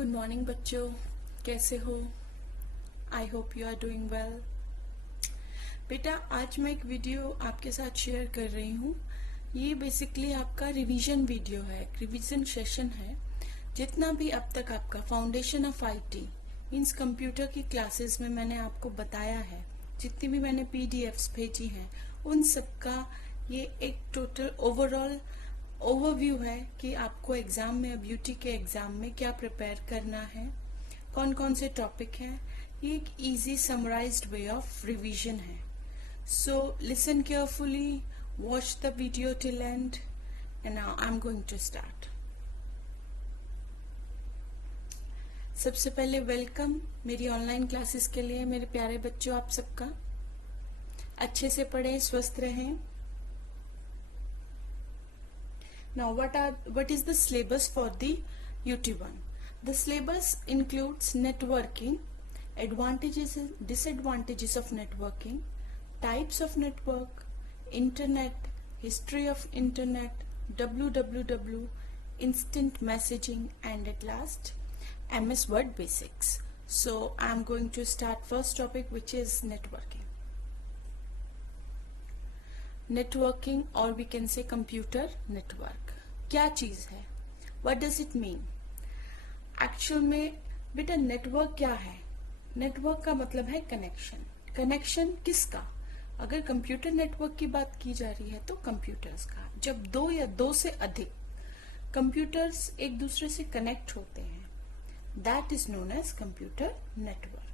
Good morning बच्चों, कैसे हो? I hope you are doing well. बेटा, आज मैं एक वीडियो आपके साथ शेयर कर रही हूँ। ये बेसिकली आपका रिवीजन वीडियो है, रिवीजन सेशन है। जितना भी अब तक आपका foundation of IT means computer की क्लासेस में मैंने आपको बताया है, जितनी भी मैंने पीडीएफ्स भेजी हैं, उन सबका ये एक टोटल ओवरऑल ओवरव्यू है कि आपको एग्जाम में, ब्यूटी के एग्जाम में क्या प्रिपेयर करना है, कौन कौन से टॉपिक हैं। ये एक easy summarised way of revision है। So listen carefully, watch the video till end now I am going to start. सबसे पहले वेलकम मेरी ऑनलाइन क्लासेस के लिए। मेरे प्यारे बच्चों, आप सबका अच्छे से पढ़ें, स्वस्थ रहें। Now, what is the syllabus for the UT1? The syllabus includes networking, advantages and disadvantages of networking, types of network, internet, history of internet, www, instant messaging, and at last MS Word basics. So I am going to start first topic, which is networking. Networking और we can say computer network क्या चीज है, what does it mean? Actual में बेटा network क्या है? Network का मतलब है कनेक्शन। कनेक्शन किसका? अगर कंप्यूटर नेटवर्क की बात की जा रही है तो कंप्यूटर्स का। जब दो या दो से अधिक कंप्यूटर्स एक दूसरे से कनेक्ट होते हैं, that is known as computer network.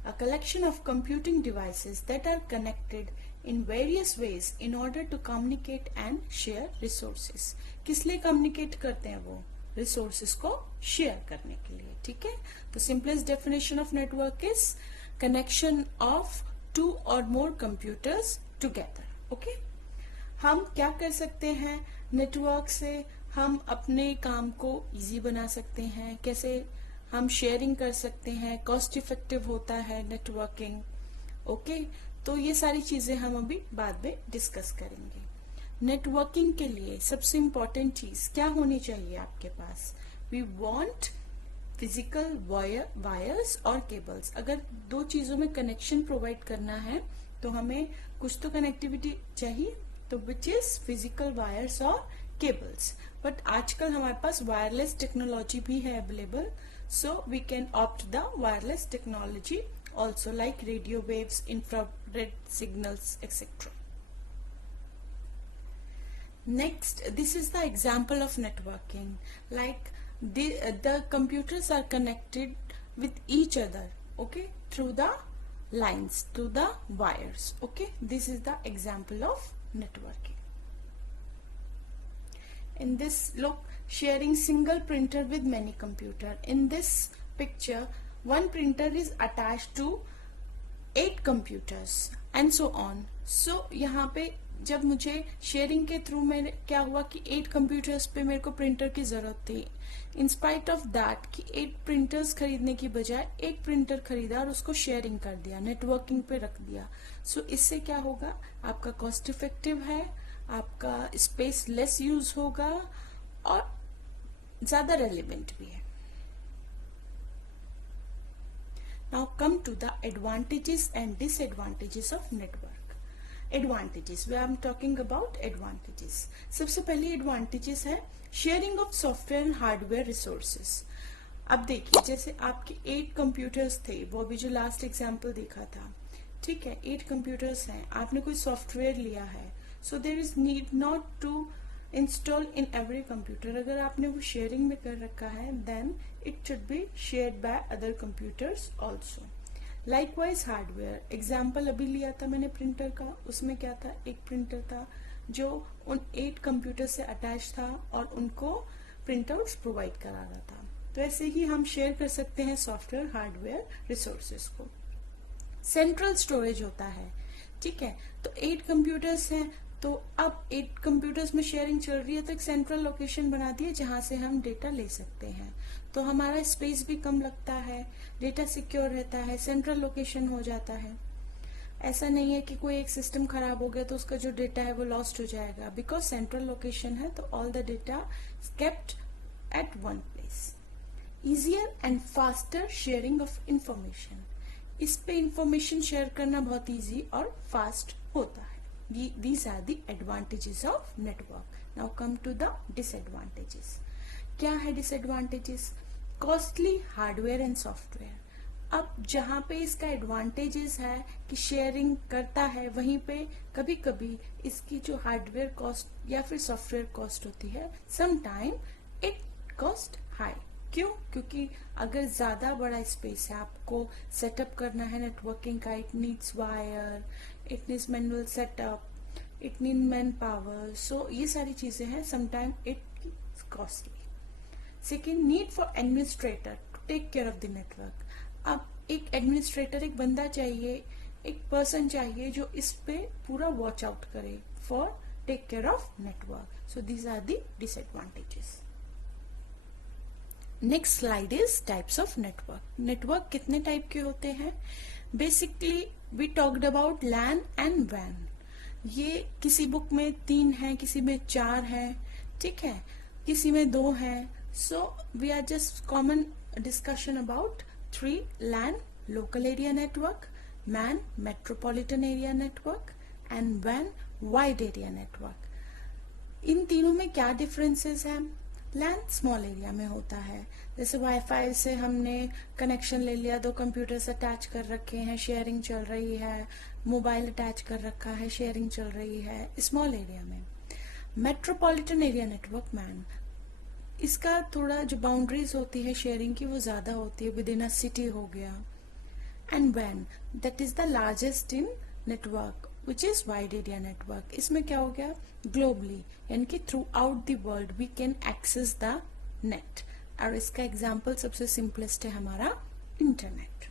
A collection of computing devices that are connected in various ways in order to communicate and share resources. किस लिए communicate करते हैं वो? Resources को share करने के लिए, ठीक है? तो simplest definition of network is connection of two or more computers together. Okay? हम क्या कर सकते हैं नेटवर्क से? हम अपने काम को easy बना सकते हैं। कैसे? हम शेयरिंग कर सकते हैं, कॉस्ट इफेक्टिव होता है नेटवर्किंग। ओके, तो ये सारी चीजें हम अभी बाद में डिस्कस करेंगे। नेटवर्किंग के लिए सबसे इम्पोर्टेंट चीज क्या होनी चाहिए आपके पास? वी वांट फिजिकल वायर्स और केबल्स। अगर दो चीजों में कनेक्शन प्रोवाइड करना है तो हमें कुछ तो कनेक्टिविटी चाहिए, तो विच इज फिजिकल वायर्स और केबल्स। बट आजकल हमारे पास वायरलेस टेक्नोलॉजी भी है available, so we can opt the wireless technology also, like radio waves, infrared signals, etc. Next, this is the example of networking. Like the computers are connected with each other, okay, through the lines, through the wires. Okay, this is the example of networking. In this, look, sharing single printer with many computer. In this picture, one printer is attached to 8 computers and so on. So यहाँ पे जब मुझे sharing के through में क्या हुआ कि 8 computers पे मेरे को प्रिंटर की जरूरत थी। इन स्पाइट ऑफ दैट कि 8 प्रिंटर्स खरीदने की बजाय एक प्रिंटर खरीदा और उसको शेयरिंग कर दिया, नेटवर्किंग पे रख दिया। सो इससे क्या होगा? आपका कॉस्ट इफेक्टिव है, आपका स्पेस लेस यूज होगा और ज्यादा रेलिवेंट भी है। Now come to the advantages and disadvantages of network. Advantages, way I am talking about advantages. सबसे पहले एडवांटेजेस है sharing of software and hardware resources. अब देखिए, जैसे आपके 8 कंप्यूटर्स थे, वो भी जो लास्ट एग्जाम्पल देखा था, ठीक है, 8 कंप्यूटर्स हैं, आपने कोई सॉफ्टवेयर लिया है, so there is need not to install in every computer. अगर आपने वो शेयरिंग में कर रखा है, then it should be shared by other computers also. Likewise hardware, example अभी लिया था मैंने प्रिंटर का, उसमें क्या था, एक प्रिंटर था जो उन 8 कंप्यूटर से अटैच था और उनको प्रिंट आउट्स प्रोवाइड करा रहा था। तो ऐसे ही हम शेयर कर सकते हैं सॉफ्टवेयर हार्डवेयर रिसोर्सेज को। सेंट्रल स्टोरेज होता है, ठीक है, तो 8 कंप्यूटर्स हैं, तो अब 8 कंप्यूटर्स में शेयरिंग चल रही है, तो एक सेंट्रल लोकेशन बना दिए जहां से हम डेटा ले सकते हैं। तो हमारा स्पेस भी कम लगता है, डेटा सिक्योर रहता है, सेंट्रल लोकेशन हो जाता है। ऐसा नहीं है कि कोई एक सिस्टम खराब हो गया तो उसका जो डेटा है वो लॉस्ट हो जाएगा, बिकॉज सेंट्रल लोकेशन है तो all the data kept at one place. Easier and faster sharing of information, इस पे इंफॉर्मेशन शेयर करना बहुत इजी और फास्ट होता है. These are the advantages of network. Now come to the disadvantages. क्या है disadvantages? Costly hardware and software. अब जहाँ पे इसका एडवांटेजेस है कि शेयरिंग करता है, वहीं पे कभी कभी इसकी जो हार्डवेयर कॉस्ट या फिर सॉफ्टवेयर कॉस्ट होती है, समटाइम इट कॉस्ट हाई. क्यों? क्योंकि अगर ज्यादा बड़ा स्पेस है, आपको सेटअप करना है नेटवर्किंग का, it needs wire, it needs manual setup, it need man power, so ये सारी चीजें हैं, sometime it costly. Second, need for administrator to take care of the network. अब एक एडमिनिस्ट्रेटर, एक बंदा चाहिए, एक पर्सन चाहिए जो इस पे पूरा वॉच आउट करे for take care of network. So these are the disadvantages. Next slide is types of network. Network कितने टाइप के होते हैं? Basically we talked about LAN and वैन. ये किसी बुक में 3 है, किसी में 4 है, ठीक है, किसी में 2 है. So we are just common discussion about 3: LAN, local area network; MAN, metropolitan area network; and WAN, wide area network. इन तीनों में क्या डिफरेंसेस हैं? LAN स्मॉल एरिया में होता है, जैसे वाईफाई से हमने कनेक्शन ले लिया, 2 कंप्यूटर्स अटैच कर रखे हैं, शेयरिंग चल रही है, मोबाइल अटैच कर रखा है, शेयरिंग चल रही है, स्मॉल एरिया में. मेट्रोपॉलिटन एरिया नेटवर्क, मैन, इसका थोड़ा जो बाउंड्रीज होती है शेयरिंग की वो ज्यादा होती है, विद इन अ सिटी हो गया. एंड वैन, that is the largest in network, which is wide area network. इसमें क्या हो गया? ग्लोबली, यानी कि throughout the world we can access the net. और इसका एग्जाम्पल सबसे सिंपलेस्ट है हमारा इंटरनेट.